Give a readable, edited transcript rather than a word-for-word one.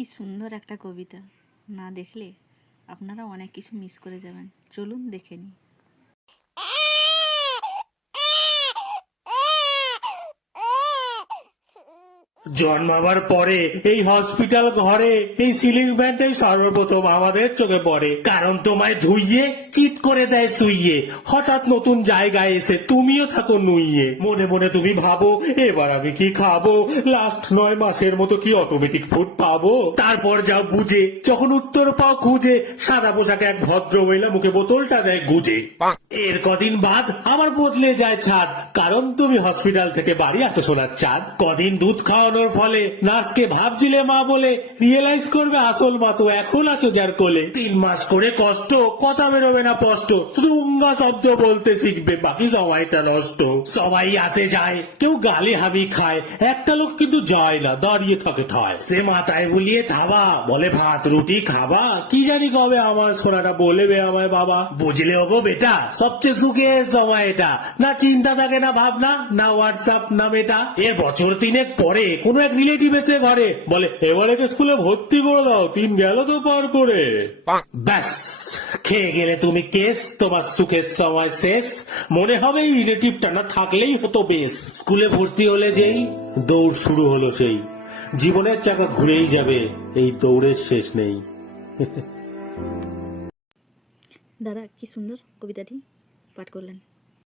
কি সুন্দর একটা কবিতা, না দেখলে আপনারা অনেক কিছু মিস করে যাবেন। চলুন দেখে নিই। জন্মাবার পরে এই হসপিটাল ঘরে এই সিলিং ফ্যানটাই সর্বপ্রথম আমাদের চোখে পড়ে, কারণ তোমায় ধুইয়ে চিৎ করে দেয় শুইয়ে। হঠাৎ নতুন জায়গায় এসে তুমিও থাকো নুইয়ে। মনে মনে তুমি ভাবো, এবার আমি কি খাবো? লাস্ট 9 মাসের মতো কি অটোমেটিক ফুড পাবো? তারপর যাও বুঝে, যখন উত্তর পাও খুঁজে, সাদা পোশাকে এক ভদ্র মহিলা মুখে বোতলটা দেয় গুজে। এর কদিন বাদ আবার বদলে যায় ছাদ, কারণ তুমি হসপিটাল থেকে বাড়ি আসো সোনার চাঁদ। কদিন দুধ খাওয়ানোর ফলে নার্সকে ভাবছিলে মা বলে, রিয়েলাইজ করবে আসল মা তো এখন আছো যার কোলে। 3 মাস করে কষ্ট, কথা বেরোবে না স্পষ্ট, শুধু উঙ্গা শব্দ বলতে শিখবে, বাকি সময়টা নষ্ট। সবাই আসে যায়, কেউ গালে হাবি খায়, একটা লোক কিন্তু যায় না, দাঁড়িয়ে থাকে ঠায়। সে মাথায় বুলিয়ে থাবা, বলে ভাত রুটি খাবা, কি জানি কবে আমার সোনাটা বলেবে আমায় বাবা। বুঝলে ওগো বেটা, সবচেয়ে সুখের সময় এটা, না চিন্তা থাকে না ভাবনা, না হোয়াটসঅ্যাপ না মেটা। এর বছর 3 পরে কোনো এক রিলেটিভ এসে ঘরে বলে, এবারে স্কুলে ভর্তি করে দাও, 3 গেল তো পার করে। ব্যাস, খেয়ে গেলে তুমি কেস, তোমার সুখের সময় শেষ। মনে হবে এই রিলেটিভটা না থাকলেই হতো বেশ। স্কুলে ভর্তি হলে যেই দৌড় শুরু হলো সেই, জীবনের চাকা ঘুরেই যাবে, এই দৌড়ের শেষ নেই। দাদা কি সুন্দর কবিতাটি পাঠ করলেন।